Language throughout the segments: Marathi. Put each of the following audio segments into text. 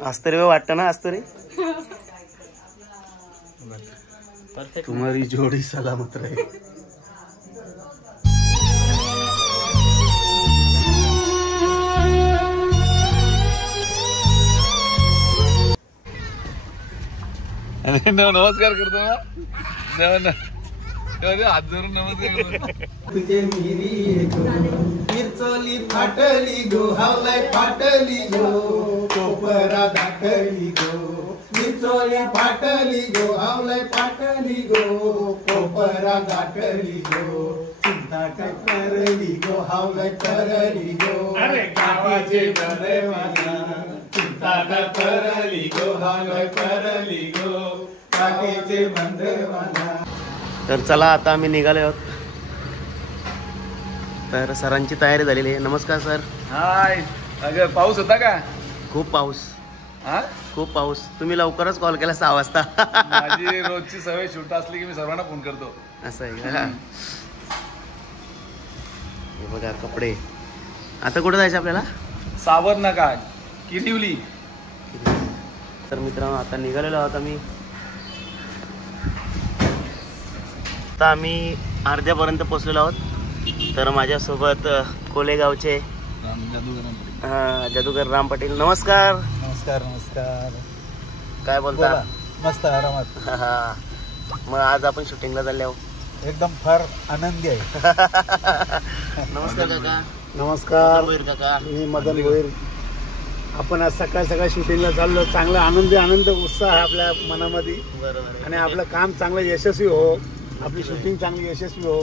अस्तरी वाटतं ना अस्तरी. तुम्हारी जोड़ी सलामत रहे. नमस्कार करतो ना हात धरून नमस्कार. मिरचोली फाटली गो हावलाय फाटली गो कोपरा दाटली गो. मिरचोली फाटली गो हावलाय फाटली गो कोपरा दाटली गो. चिंता काय करली गो हावलाय करली गो. अरे गावाचे बरे मला चिंता काय करली गो हावलाय करली गो. काटेचे बंदर मला. तर चला आता आम्ही निघाले आहोत. तर सरांची तयारी झालेली आहे. नमस्कार सर. हाय. अगं पाऊस होता का? खूप पाऊस. हा खूप पाऊस. तुम्ही लवकरच कॉल केला 6 वाजता. माझी रोजची सवय शूट असली की मी सर्वांना फोन करतो. असं आहे का? हे बघा कपडे. आता कुठे जायचं आपल्याला? सावर नका किडिवली. तर मित्रांनो आता निघालेलो आहोत आम्ही. आता आम्ही अर्ध्यापर्यंत पोचलेलो आहोत. तर माझ्यासोबत कोलेगावचे जादूगर राम पाटील. नमस्कार. नमस्कार नमस्कार. काय बोलता? मस्त आरामात. मग आज आपण शूटिंगला चालले आहोत. एकदम फार आनंदी आहे. नमस्कार काका. नमस्कार. भोईर काका. मी मदन भोईर. आपण आज सकाळ सकाळ शूटिंगला चाललो. चांगला आनंद उत्साह आहे आपल्या मनामध्ये. बरोबर. आणि आपलं काम चांगलं यशस्वी हो. आपली शूटिंग चांगली यशस्वी हो.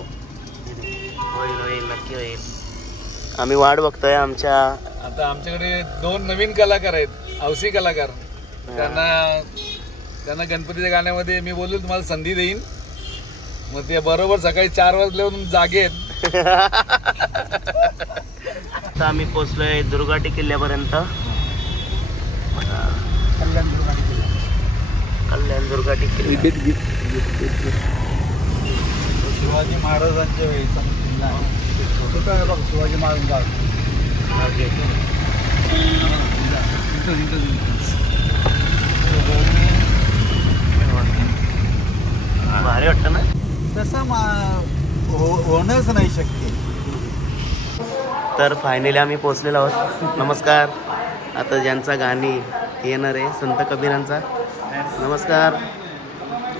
होईल होईल नक्की होईल. आम्ही वाट बघतोय आमच्या. आता आमच्याकडे 2 नवीन कलाकार आहेत. हौसी कलाकार. त्यांना गणपतीच्या गाण्यामध्ये मी बोललो तुम्हाला संधी देईन. मग ते बरोबर सकाळी 4 वाजल्यावरून जागे आहेत. आता आम्ही पोचलोय दुर्गाटी किल्ल्यापर्यंत. कल्याण दुर्गाटी किल्ला. शिवाजी महाराजांच्या वेळीचा किल्ला आहे. बघ शिवाजी महाराजांचा. भारी वाटतं ना. तसं होणंच नाही शक्य. तर फायनली आम्ही पोचलेलो आहोत. नमस्कार. आता ज्यांचा गाणी येणार आहे संत कबीरांचा. नमस्कार.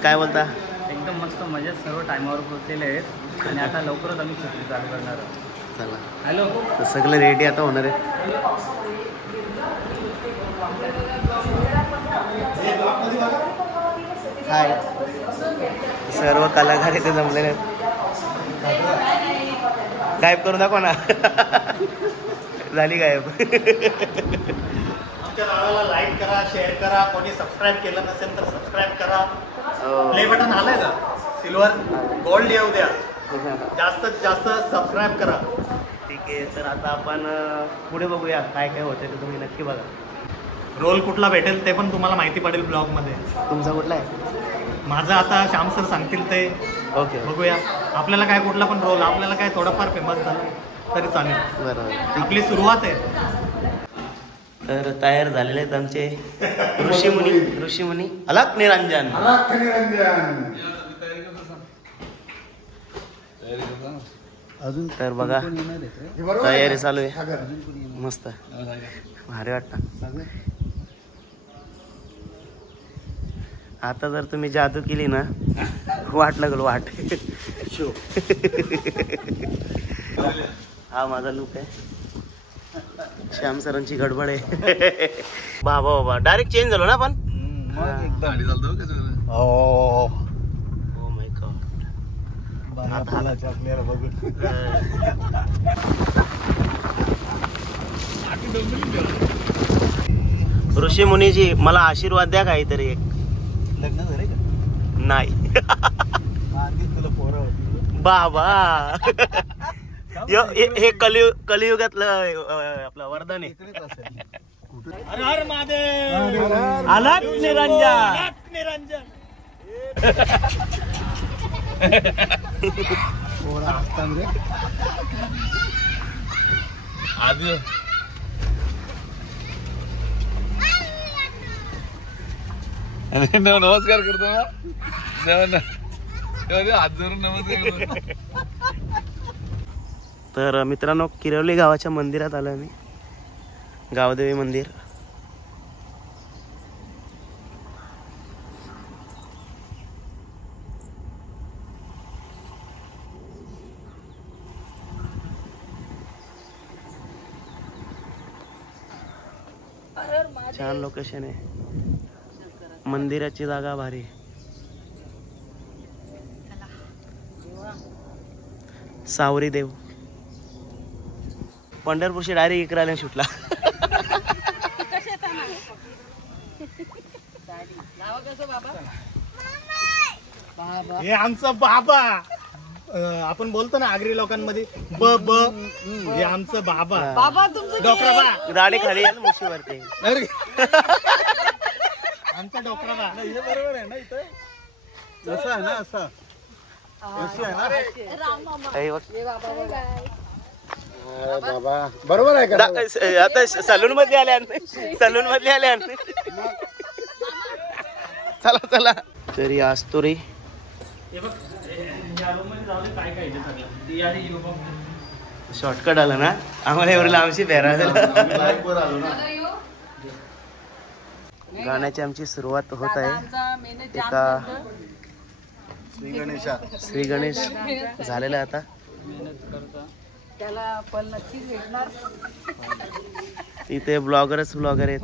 काय बोलता? एकदम मस्त मजेत. सर्व टायमावर पोहोचलेले आहेत आणि आता लवकरच आम्ही शूटिंग चालू करणार आहोत. चला. हॅलो. तर सगळं रेडी आता होणार आहे. हाय. सर्व कलाकार इथे जमलेले आहेत. गायब करून दाखवा ना. झाली गायब. आमच्या नावाला लाईक करा, शेअर करा. कोणी सबस्क्राईब केलं नसेल तर सबस्क्राईब करा. प्ले बटन आलंय का? सिल्वर गोल्ड येऊ द्या. जास्तीत जास्त सबस्क्राईब करा. ठीक आहे. तर आता आपण पुढे बघूया काय काय होतं ते तुम्ही नक्की बघा. रोल कुठला भेटेल ते पण तुम्हाला माहिती पडेल ब्लॉगमध्ये. तुमचा कुठला आहे? माझं आता श्याम सर सांगतील ते. ओके. बघूया. आपल्याला काय कुठला पण रोल आपल्याला काय थोडाफार फेमस झाला तरी चालेल. बरोबर. आपली सुरुवात आहे. तर तयार झालेले आहेत आमचे ऋषीमुनी. अलख निरंजन. अजून तर बघा तयारी चालू आहे. मस्त भारी वाटतं. आता जर तुम्ही जादू केली ना वाट लागल वाट. हा माझा लुक आहे. श्याम सरांची गडबड आहे. बाबा बाबा डायरेक्ट चेंज झालो ना आपण. Oh my God. आपल्याला बघून ऋषी मुनीजी मला आशीर्वाद द्या काहीतरी एक. लग्न झाले का? नाही. तुला पोरं होती बाबा. हे कलियुगातलं आपलं वरदान आहे. हर हर महादेव. अलख निरंजन. पोरं असतात रे. आधी नमस्कार करतो ना हात धरून नमस्कार करतो. तर मित्रांनो किरवली गावाच्या मंदिरात आलो आम्ही, गावदेवी मंदिर. छान लोकेशन आहे, मंदिराची जागा भारी. सावरी देव. पंढरपूरशी डायरेक्ट इकडे आले शूटला. हे आमचं बाबा. आपण बोलतो ना आगरी लोकांमध्ये ब ब, हे आमचं बाबा. बाबा तुमचं डोकराबा. गाडी खाली आहे ना मुशीवरती. आमचा डोकराबा. हे बरोबर आहे ना, इथं जसं आहे ना असं आहे ना. अरे बघ. बाबा बरोबर आहे का? आता सलून मध्ये आले, सलून मध्ये आले. चला चला. तरी आस्तुरी शॉर्टकट आला ना आम्हाला, एवढी लांबशी फेरा. गाण्याची आमची सुरुवात होत आहे एका श्री गणेश झालेला आहे आता. त्याला पण नक्कीच भेटणार. इथे ब्लॉगरच ब्लॉगर आहेत.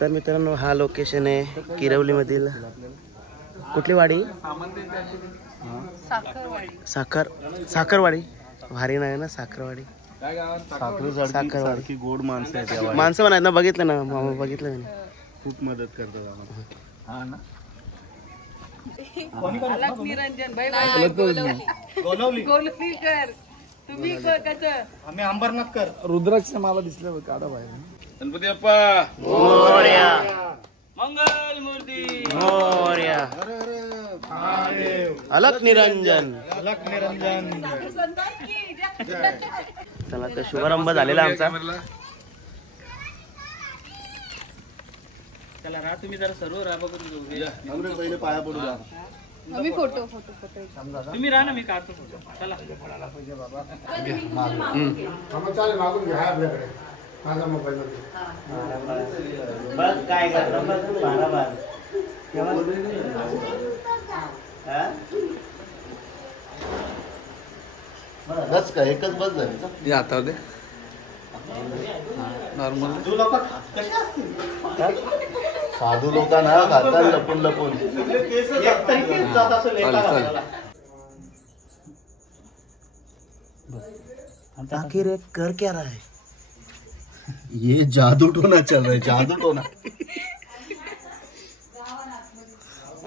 तर मित्रांनो हा लोकेशन आहे किरवली मधील कुठली वाडी? साखरवाडी. भारी नाही ना साखरवाडी. साखरवाडी. गोड माणसं आहेत, माणसं म्हणायत ना, बघितलं ना मामा, बघितलं मी. खूप मदत करतात. हा ना. अलग निरंजन भाई गोलवलीकर. तुम्ही कसं? आम्ही अंबरनाथकर. रुद्राक्ष मला दिसलं काढा बाहेर. गणपती बाप्पा मोरया. मंगल मूर्ती. मोरया. अलग निरंजन. अलग निरंजन. चला तर शुभारंभ झालेला आमचा. चला राहा तुम्ही जरा सर्व राहा बघून घेऊ. पहिले पाया पडू द्या. आम्ही फोटो तुम्ही राहा ना, मी काढतो फोटो. चला. चालेल, मागून घ्या आपल्याकडे माझा मोबाईल मध्ये. बघ काय करतो बस का एकच बस झाली. आता दे नॉर्मल. तू लोक कसे असतील? साधू लोकांना खातात लपून लपून. एक तरी केस जात असेल एका घालायला. आखिर एक कर क्या रहा है? ये जादू टोना चल रहा है, जादू टोना.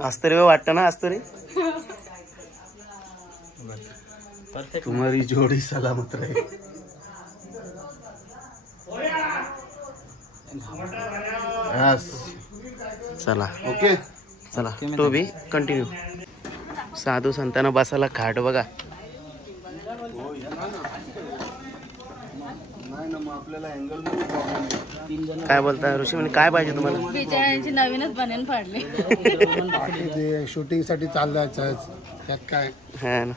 आस्तरी वाटतं ना आस्तरी. तुम्हारी जोड़ी सलामत रहे. यस. चला ओके. चला टू बी कंटिन्यू. साधू संतांना बसायला खाट बघा. आपल्याला अँगल काय बोलता ऋषी म्हणे काय पाहिजे तुम्हाला? बिचाऱ्यांची नवीनच बनेन फाडली. ते शूटिंग साठी चाललाय त्यात काय. हा ना.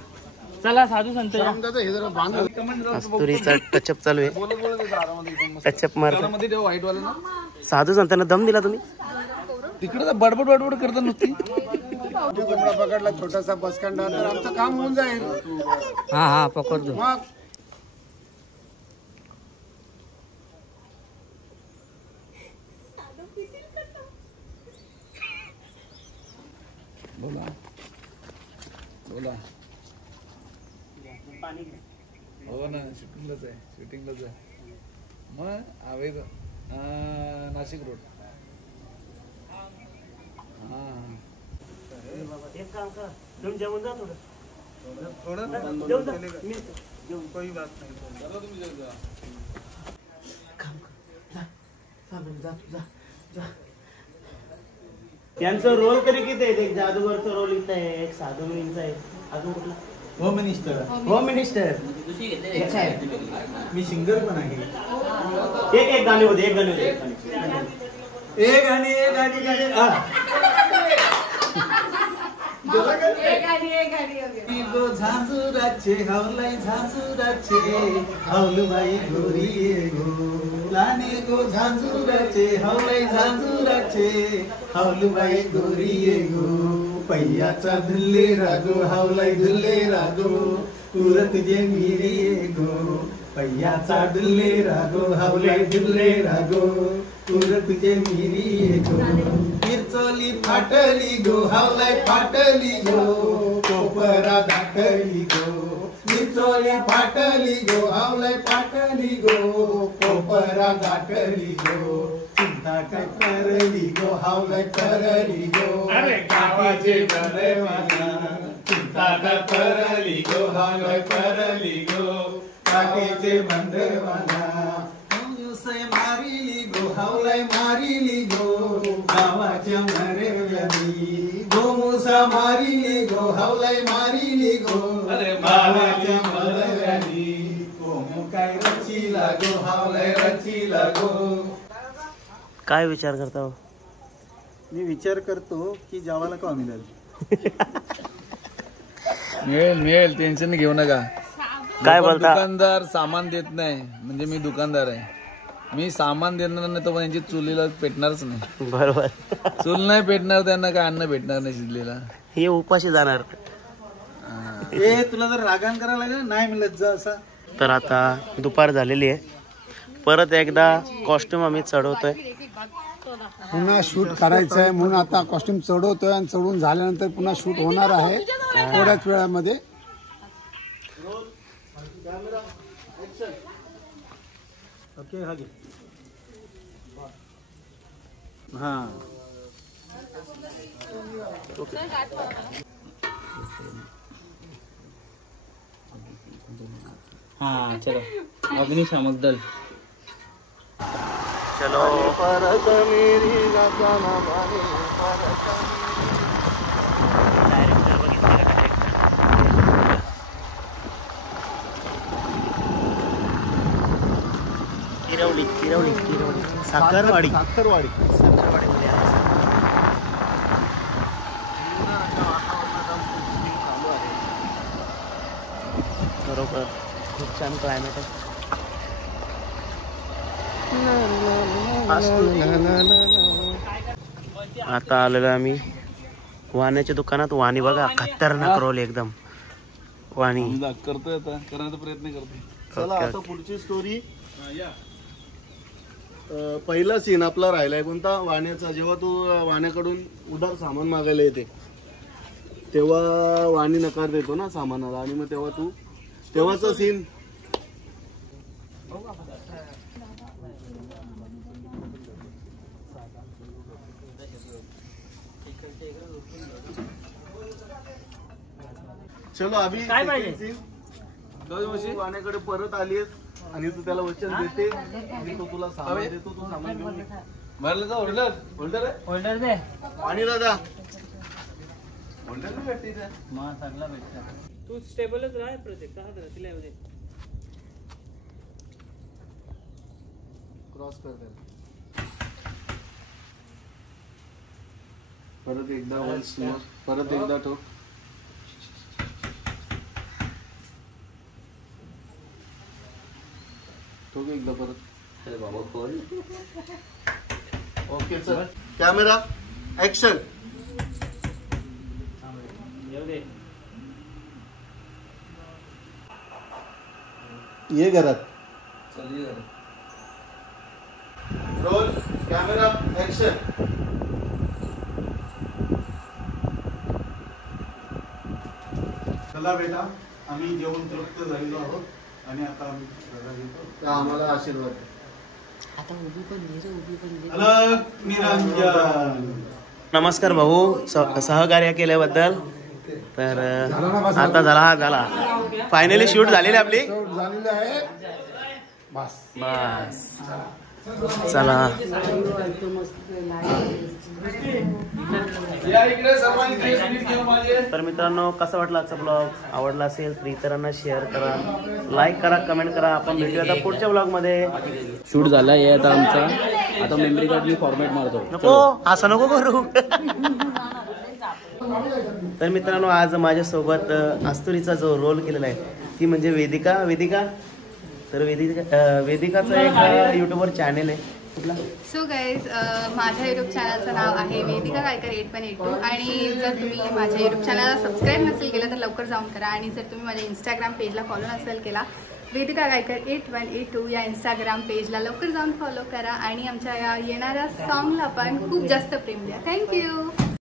चला साधू संत. हे जरा बांध. आस्तुरीचा टचअप चालू आहे. टचअप मारतो. मध्ये व्हाईट वाला ना, साधू संतांना दम दिला तुम्ही? तिकडे बडबड बडबड करतात नुसती. कोंबडा पकडला छोटासा बसकांडा तर आमचं काम होऊन जाईल. हा पकडतो. मग बोला बोला. हो ना, शूटिंगलाच आहे. मग आवेग नाशिक रोड. हा एक काम करा, तुम्ही जेवण जा थोडं. कोई बात नाही. चला तुम्ही जा. त्यांचं रोल तरी किती आहे? एक जादूगरचा रोल इथं आहे, एक साधू मुलींचा आहे, अजून कुठला? Home minister. Home minister. मी सिंगर पण आहे. एक गाणे होते, एक गाणे होते. एक आणि एक आणि गो झांजुराचे हावलाई झांजुराचे हावलुबाई गोरी ये गो लाने गो झांजुराचे हावलाई झांजुराचे हावलुबाई गोरी ये गो पैयाचा धुल्ले रागो हावलाई धुल्ले रागो उरत जे मिरी ये गो पैयाचा धुल्ले रागो हावलाई धुल्ले रागो उरत जे मिरी ये गो मिरचोली फाटली गो हावलाई फाटली गो कोपरा दाटली गो मिरचोली फाटली गो हावलाई फाटली गो कोपरा दाटली गो चिंता काय करली गो हावलाई करली गो गावाचे बंदवाना चिंता काय करली गो हावलाई करली गो काठीचे बंदवाना मारिली गो हावलाई मारिली गो गावाच्या मरेव्यानी गोमुसा मारिली गो हावलाई मारिली गो गावाच्या मरेव्यानी गोमू काय रचिला गो हावलाई रचिला गो. काय विचार करता हो? मी विचार करतो की जेवायला का मिळेल. मिळेल टेन्शन घेऊ नका. काय बोलता? दुकानदार सामान देत नाही म्हणजे मी दुकानदार आहे. मी सामान देणार नाही तर यांची चुलीला पेटणारच नाही. बरोबर. चूल नाही पेटणार त्यांना काय अन्न भेटणार नाही शिजलेला. हे उपाशी जाणार. ए तुला जर रागान करायला लागेल नाही मिळत जा असा. तर आता दुपार झालेली आहे. परत एकदा कॉस्ट्युम आम्ही चढवतोय. पुन्हा शूट करायचं आहे म्हणून आता कॉस्ट्युम चढवतोय आणि चढून झाल्यानंतर पुन्हा शूट होणार आहे थोड्याच वेळामध्ये. ओके हा हाँ चलो अग्निशामक दल. चलो परत मेरी किरवली किरवली किरवली साखरवाडी साखरवाडी साखरवाडीमध्ये आहे. बरोबर खूप छान क्लायमेट आहे. आता आलेलो आम्ही वाण्याच्या दुकानात. वाणी बघा खतरनाक रोल एकदम. वाणी करतोय आता करण्याचा प्रयत्न करतोय. चला आता पुढची स्टोरी. पहिला सीन आपला राहिलाय कोणता वाण्याचा. जेव्हा तू वाण्याकडून उधार सामान मागायला येते तेव्हा वाणी नकार देतो ना सामानाला आणि मग तेव्हा तू तेव्हाचा सीन. चलो अभि काय पाहिजे? scene. वाण्याकडे परत आलीस आणि तू त्याला वचन देते आणि तो तुला सामान देतो. तू सामान घेऊन ये. होल्डर होल्डर आहे. होल्डर दे. आणि दादा होल्डर नाही भेटते इथे. मग सगळा भेटतं. तू स्टेबलच राह प्रोजेक्ट का हात तिला येऊ दे. क्रॉस कर त्याला. परत एकदा वन्स मोर. परत एकदा ठोक. ठोक एकदा परत. अरे बाबा कोण. Okay sir camera action. येऊ दे. ये घरात. चल ये घरात. Roll camera action. चला बेटा आम्ही जेवण तृप्त झालेलो आहोत आणि आता आम्ही रजा घेतो. आम्हाला आशीर्वाद. अलग निरंजन. नमस्कार भाऊ सहकार्य केल्याबद्दल. तर आता झाला फायनली शूट झालेली आपली. झालेलं आहे बस. बस चला या इकडे सर्वांनी ड्रेस नीट घेऊ माझे. तर मित्रांनो, कसा वाटला आजचा ब्लॉग? आवडला असेल तर इतरांना शेअर करा, लाईक करा, कमेंट करा. आपण भेटूया आता पुढच्या ब्लॉगमध्ये. शूट झाला आहे आता आमचा. आता मेमरी कार्ड मी फॉर्मॅट मारतो. नको असं नको करू. तर मित्रांनो, आज माझ्यासोबत अस्तुरीचा जो रोल केलेला आहे ती म्हणजे वेदिका. तर वेदिकाचं एक यूट्यूबवर चॅनेल आहे. कुठला? सो गाईज, माझ्या यूट्यूब चॅनलचं नाव आहे वेदिका गायकर 8182. आणि जर तुम्ही माझ्या यूट्यूब चॅनलला सबस्क्राईब नसेल केलं तर लवकर जाऊन करा. आणि जर तुम्ही माझ्या इंस्टाग्राम पेजला फॉलो नसेल केला, वेदिका गायकर 8182 या इंस्टाग्राम पेजला लवकर जाऊन फॉलो करा. आणि आमच्या या येणाऱ्या सॉन्गला पण खूप जास्त प्रेम द्या. थँक्यू.